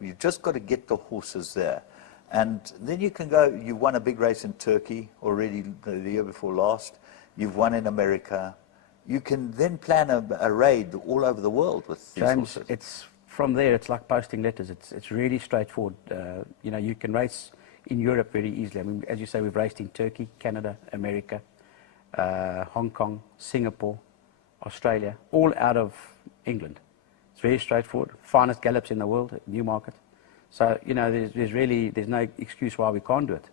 You've just got to get the horses there. And then you can go, you won a big race in Turkey already the year before last. You've won in America. You can then plan a raid all over the world with these James, horses. it's from there, it's like posting letters. It's really straightforward. You know, you can race in Europe very easily. I mean, as you say, we've raced in Turkey, Canada, America, Hong Kong, Singapore, Australia, all out of England. It's very straightforward. Finest gallops in the world at Newmarket. So, you know, there's no excuse why we can't do it.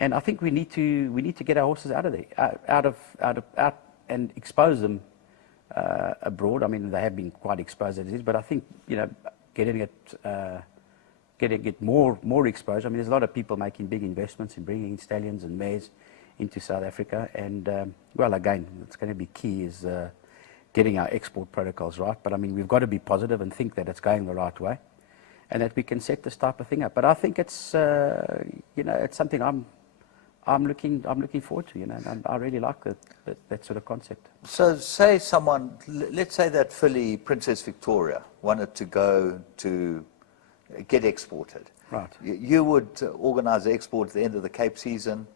And I think we need to get our horses out of there, out and expose them abroad. I mean, they have been quite exposed as it is, but I think, you know, getting it more exposure. I mean, there's a lot of people making big investments in bringing in stallions and mares into South Africa, and well, again, it's going to be key is getting our export protocols right. But I mean, we've got to be positive and think that it's going the right way, and that we can set this type of thing up. But I think it's you know, it's something I'm looking forward to, you know, and I really like that sort of concept. So say someone, let's say that filly, Princess Victoria, wanted to go to get exported. Right. You would organise the export at the end of the Cape season,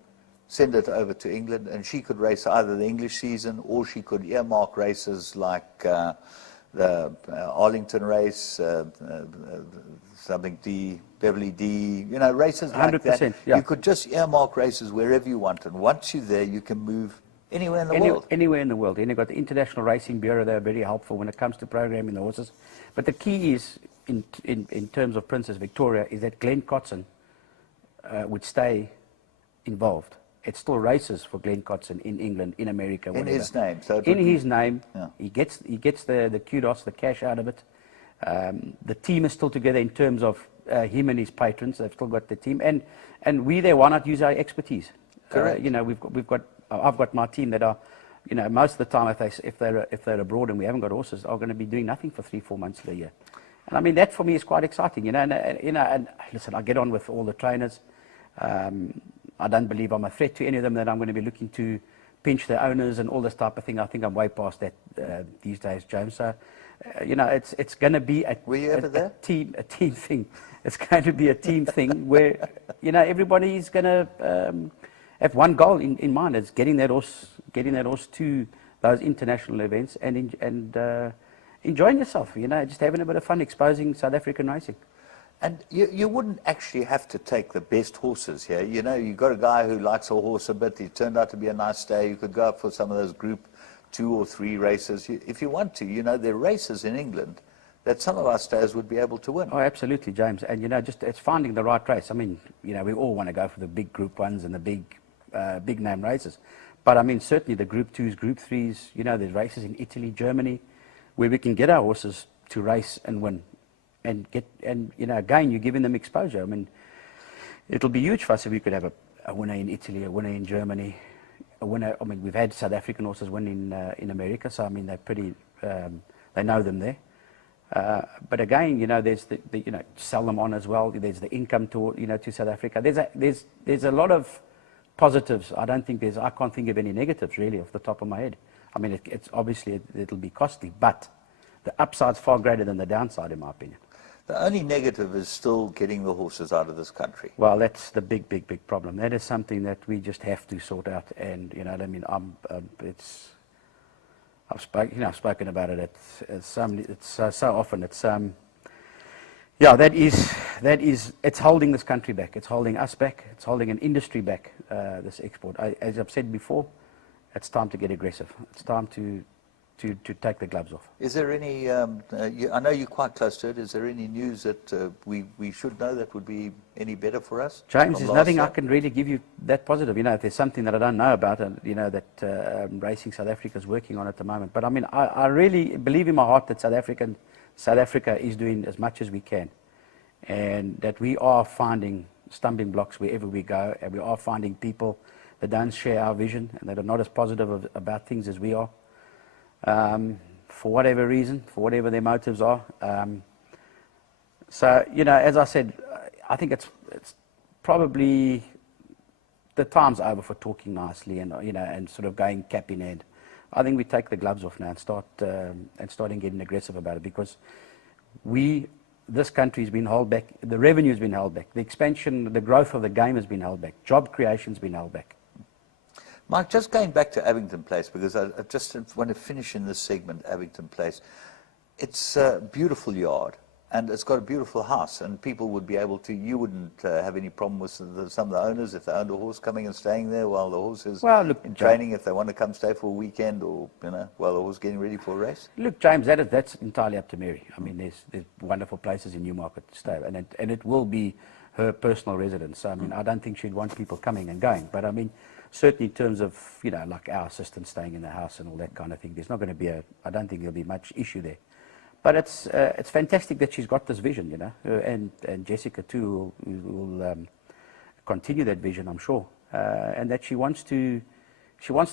send it over to England, and she could race either the English season or she could earmark races like the Arlington race, something D, Beverly D, you know, races like that. Yeah. You could just earmark races wherever you want, and once you're there, you can move anywhere in the world. Anywhere in the world. And you've got the International Racing Bureau, they're very helpful when it comes to programming the horses. But the key is, in terms of Princess Victoria, is that Glenn Cotson would stay involved. It's still races for Glenn Cotson in England, in America, whatever. In his name. So in his name, yeah. he gets the kudos, the cash out of it. The team is still together in terms of him and his patrons. They've still got the team, and we there. Why not use our expertise? Correct. You know, I've got my team that are, you know, most of the time if they're abroad and we haven't got horses, are going to be doing nothing for 3-4 months of the year. And I mean, that for me is quite exciting, you know. And listen, I get on with all the trainers. I don't believe I'm a threat to any of them, that I'm going to be looking to pinch their owners and all this type of thing. I think I'm way past that these days, James. So, you know, it's going to be a team thing. It's going to be a team thing where, you know, everybody's going to have one goal in mind. It's getting that horse to those international events and enjoying yourself. You know, just having a bit of fun, exposing South African racing. And you wouldn't actually have to take the best horses here. You know, you've got a guy who likes a horse a bit. He turned out to be a nice stay. You could go up for some of those group 2 or 3 races. If you want to, you know, there are races in England that some of our stayers would be able to win. Oh, absolutely, James. And, you know, just it's finding the right race. I mean, you know, we all want to go for the big group 1s and the big name races. But, I mean, certainly the group 2s, group 3s, you know, there's races in Italy, Germany, where we can get our horses to race and win. And you know, again, you're giving them exposure. I mean, it'll be huge for us if we could have a winner in Italy, a winner in Germany, a winner. I mean, we've had South African horses win in America, so I mean, they're pretty. They know them there. But again, you know, there's the you know, sell them on as well. There's the income to, you know, to South Africa. There's a lot of positives. I can't think of any negatives really off the top of my head. I mean, it's obviously it'll be costly, but the upside's far greater than the downside, in my opinion. The only negative is still getting the horses out of this country. Well, that's the big problem. That is something that we just have to sort out. And you know, I mean, I've spoken about it so often. It's yeah, that is it's holding this country back. It's holding us back. It's holding an industry back. This export. As I've said before, it's time to get aggressive. It's time to take the gloves off. Is there any, I know you're quite close to it, is there any news that we should know that would be any better for us? James, there's nothing I can really give you that positive. You know, if there's something that I don't know about, you know, that Racing South Africa is working on at the moment. But I mean, I really believe in my heart that South Africa is doing as much as we can. And that we are finding stumbling blocks wherever we go, and we are finding people that don't share our vision and that are not as positive about things as we are. For whatever reason, for whatever their motives are. So, you know, as I said, I think it's probably the time's over for talking nicely and, you know, and sort of going cap in hand. I think we take the gloves off now and starting getting aggressive about it, because we this country's been held back, the revenue's been held back, the expansion, the growth of the game has been held back, job creation's been held back. Mike, just going back to Abington Place, because I just want to finish in this segment, Abington Place. It's a beautiful yard, and it's got a beautiful house, and people would be able to, you wouldn't have any problem with some of the owners if they owned a horse coming and staying there while the horse is in training, if they want to come stay for a weekend or, while the horse is getting ready for a race? Look, James, that's entirely up to Mary. I mean, there's wonderful places in Newmarket to stay, and it will be her personal residence. I mean, I don't think she'd want people coming and going, but I mean, certainly in terms of, like our assistants staying in the house and all that kind of thing, there's not going to be I don't think there'll be much issue there. But it's fantastic that she's got this vision, and Jessica too will continue that vision, I'm sure, and that she wants to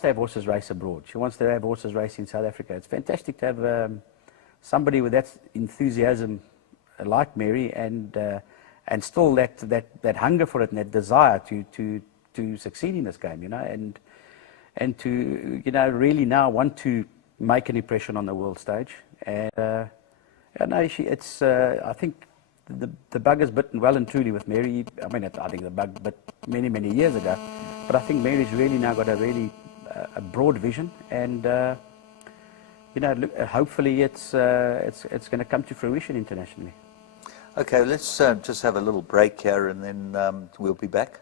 have horses race abroad. She wants to have horses race in South Africa. It's fantastic to have somebody with that enthusiasm like Mary, and still that hunger for it and that desire to succeed in this game, and to really now want to make an impression on the world stage. And I think the bug is bitten well and truly with Mary. I mean, I think the bug bit many years ago, but I think Mary's really now got a broad vision, and hopefully it's going to come to fruition internationally. Okay, let's just have a little break here, and then we'll be back.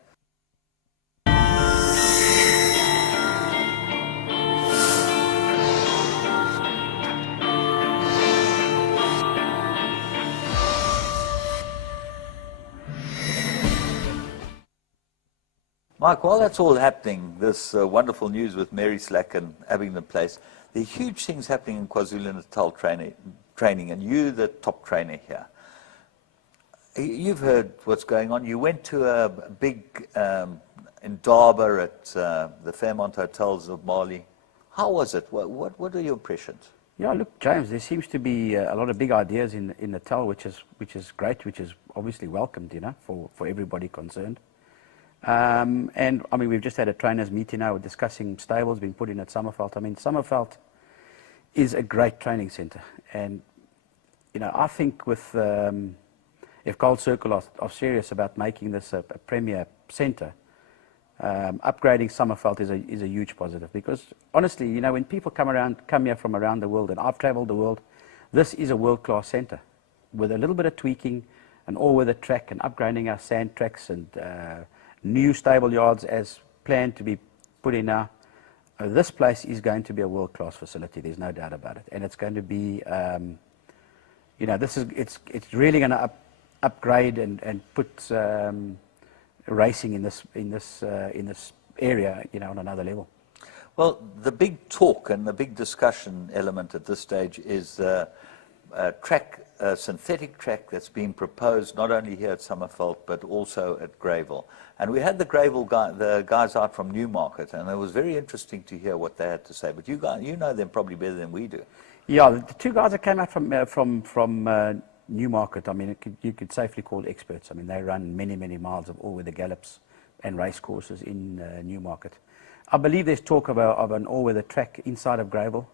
Mike, while that's all happening, this wonderful news with Mary Slack and Abington Place, there are huge things happening in KwaZulu-Natal training, and you're the top trainer here. You've heard what's going on. You went to a big in Durban at the Fairmont Hotels of Mali. How was it? What are your impressions? Yeah, look, James, there seems to be a lot of big ideas in Natal, which is great, which is obviously welcomed, for everybody concerned. And I mean, we've just had a trainers meeting now. We're discussing stables being put in at Summerveld. I mean, Summerveld is a great training centre, and I think with if Gold Circle are serious about making this a premier centre, upgrading Summerveld is a huge positive, because honestly, when people come here from around the world, and I've travelled the world, this is a world-class centre with a little bit of tweaking, an all-weather track, and upgrading our sand tracks, and new stable yards as planned to be put in now. This place is going to be a world-class facility. There's no doubt about it, and it's going to be, it's really going to upgrade and put racing in this area, on another level. Well, the big talk and the big discussion element at this stage is a synthetic track that's being proposed not only here at Summerveld but also at Greyville. And we had the guys out from Newmarket, and it was very interesting to hear what they had to say. But you guys, know them probably better than we do. Yeah, the two guys that came out from Newmarket, I mean, you could safely call experts. I mean, they run many miles of all-weather gallops and race courses in Newmarket. I believe there's talk of an all-weather track inside of Greyville.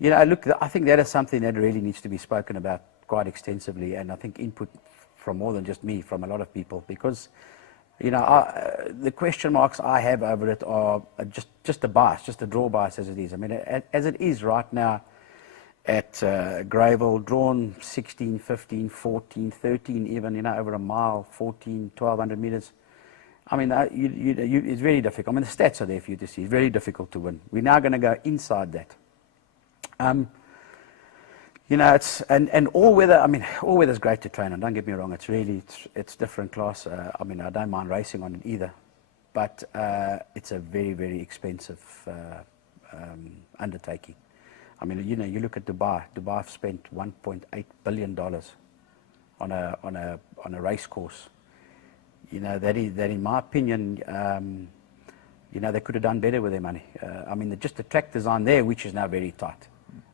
Look, I think that is something that really needs to be spoken about quite extensively, and I think input from more than just me, from a lot of people, because, the question marks I have over it are just a bias, just a draw bias as it is. I mean, as it is right now at Greyville, drawn 16, 15, 14, 13 even, over a mile, 14, 1,200 meters. I mean, it's very difficult. I mean, the stats are there for you to see. It's very difficult to win. We're now going to go inside that. It's and all weather. I mean, all weather is great to train on. Don't get me wrong. It's really it's different class. I mean, I don't mind racing on it either, but it's a very expensive undertaking. I mean, you look at Dubai. Dubai have spent $1.8 billion on a race course. That in my opinion, they could have done better with their money. I mean, just the track design there, which is now very tight.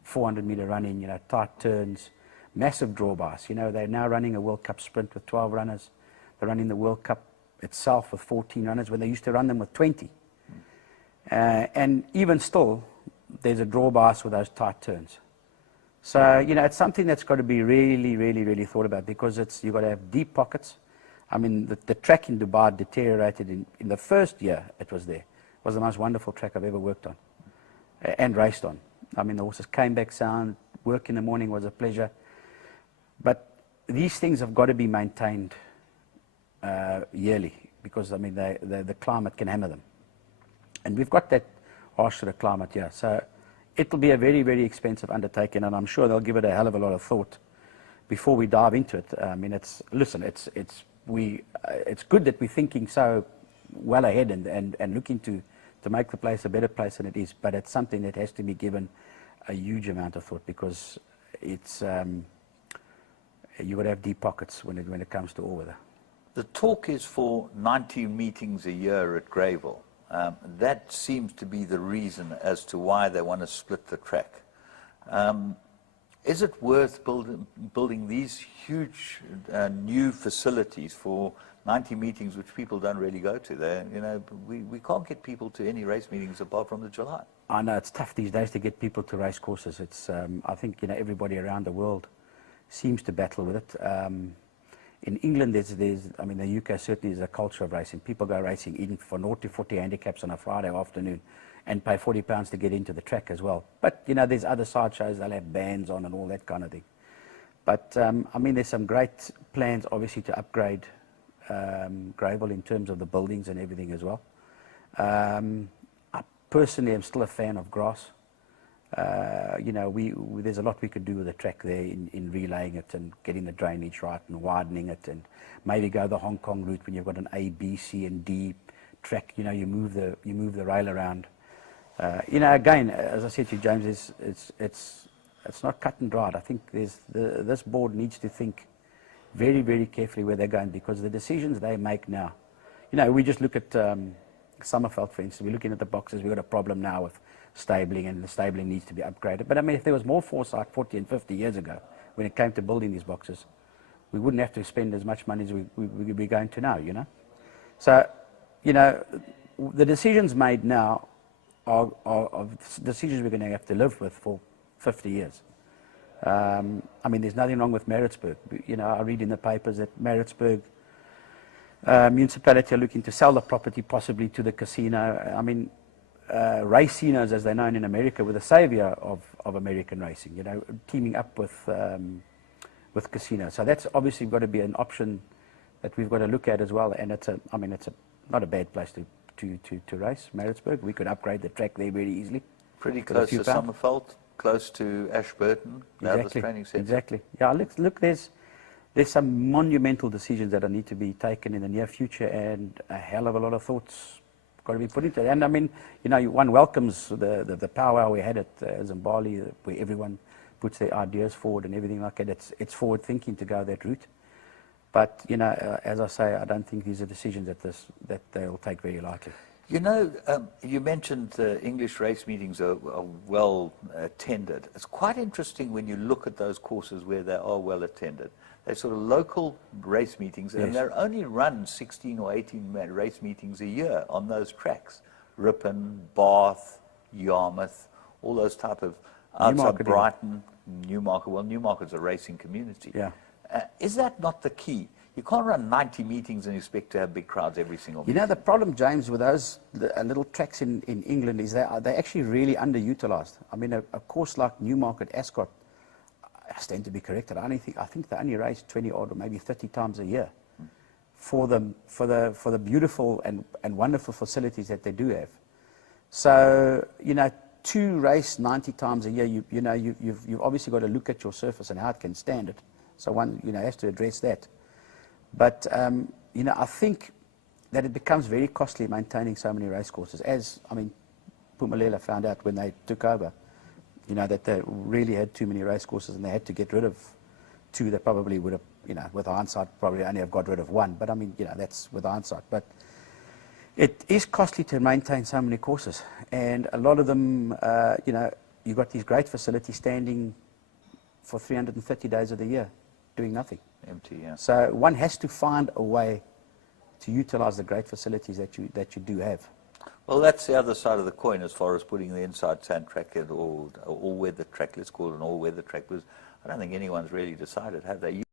400-meter running, tight turns, massive draw bars. They're now running a World Cup sprint with 12 runners. They're running the World Cup itself with 14 runners when they used to run them with 20. And even still, there's a draw bias with those tight turns. So, you know, it's something that's got to be really, really, really thought about, because you've got to have deep pockets. I mean, the track in Dubai deteriorated in the first year it was there. It was the most wonderful track I've ever worked on and raced on. I mean, the horses came back sound. Work in the morning was a pleasure. But these things have got to be maintained yearly, because, I mean, the climate can hammer them. And we've got that harsh sort of climate here. So it'll be a very, very expensive undertaking, and I'm sure they'll give it a hell of a lot of thought before we dive into it. I mean, it's good that we're thinking so well ahead and looking to make the place a better place than it is, but it's something that has to be given a huge amount of thought, because it's you would have deep pockets when it comes to all weather. The talk is for 90 meetings a year at Greyville. That seems to be the reason as to why they want to split the track. Is it worth building these huge new facilities for 90 meetings, which people don't really go to? You know, we can't get people to any race meetings apart from the July. I know it's tough these days to get people to race courses. It's I think, you know, everybody around the world seems to battle with it. In England, I mean, the UK certainly is a culture of racing. People go racing in for 0 to 40 handicaps on a Friday afternoon and pay £40 to get into the track as well. But, you know, there's other side shows, they'll have bands on and all that kind of thing. But, I mean, there's some great plans, obviously, to upgrade Greyville in terms of the buildings and everything as well. I personally am still a fan of grass. You know, there's a lot we could do with the track there in relaying it and getting the drainage right and widening it, and maybe go the Hong Kong route when you've got an A, B, C, and D track. You know, you move the rail around. You know, again, as I said to you, James, it's not cut and dried. I think this board needs to think very, very carefully where they're going, because the decisions they make now, you know, we just look at Summerveld, for instance. We're looking at the boxes. We've got a problem now with stabling, and the stabling needs to be upgraded. But I mean, if there was more foresight 40 and 50 years ago when it came to building these boxes, we wouldn't have to spend as much money as we're going to now, you know. So, you know, the decisions made now are decisions we're going to have to live with for 50 years. I mean, there's nothing wrong with Maritzburg. You know, I read in the papers that Maritzburg municipality are looking to sell the property possibly to the casino. I mean, racinos, as they're known in America, were the savior of American racing, you know, teaming up with casinos. So that's obviously got to be an option that we've got to look at as well. And it's not a bad place to race, Maritzburg. We could upgrade the track there very easily. Pretty close to Summerveld, close to Ashburton. Exactly. Training center. Exactly. Yeah. Look, there's some monumental decisions that need to be taken in the near future, and a hell of a lot of thoughts got to be put into it. And I mean, you know, one welcomes the powwow we had at Zimbabwe, where everyone puts their ideas forward and everything like that. It's forward thinking to go that route. But, you know, as I say, I don't think these are decisions that they'll take very lightly. You know, you mentioned English race meetings are well attended. It's quite interesting when you look at those courses where they are well attended. They're sort of local race meetings, and they're only run 16 or 18 race meetings a year on those tracks. Ripon, Bath, Yarmouth, all those type of outside Brighton, Newmarket. Well, Newmarket's a racing community. Yeah. Is that not the key? You can't run 90 meetings and expect to have big crowds every single meeting. You know, the problem, James, with those little tracks in England is they're actually really underutilized. I mean, a course like Newmarket, Ascot, I stand to be corrected. I think they only race 20 odd or maybe 30 times a year for the beautiful and wonderful facilities that they do have. So, you know, to race 90 times a year, you've obviously got to look at your surface and how it can stand it. So one, you know, has to address that. But, you know, I think that it becomes very costly maintaining so many race courses. As, I mean, Pumalela found out when they took over, you know, that they really had too many race courses and they had to get rid of two. They probably would have, you know, with hindsight, probably only have got rid of one. But, I mean, you know, that's with hindsight. But it is costly to maintain so many courses. And a lot of them, you know, you've got these great facilities standing for 330 days of the year, doing nothing. Empty, yeah. So one has to find a way to utilize the great facilities that you do have. Well, that's the other side of the coin as far as putting the inside sand track in, or all-weather track, let's call it an all-weather track, because I don't think anyone's really decided, have they?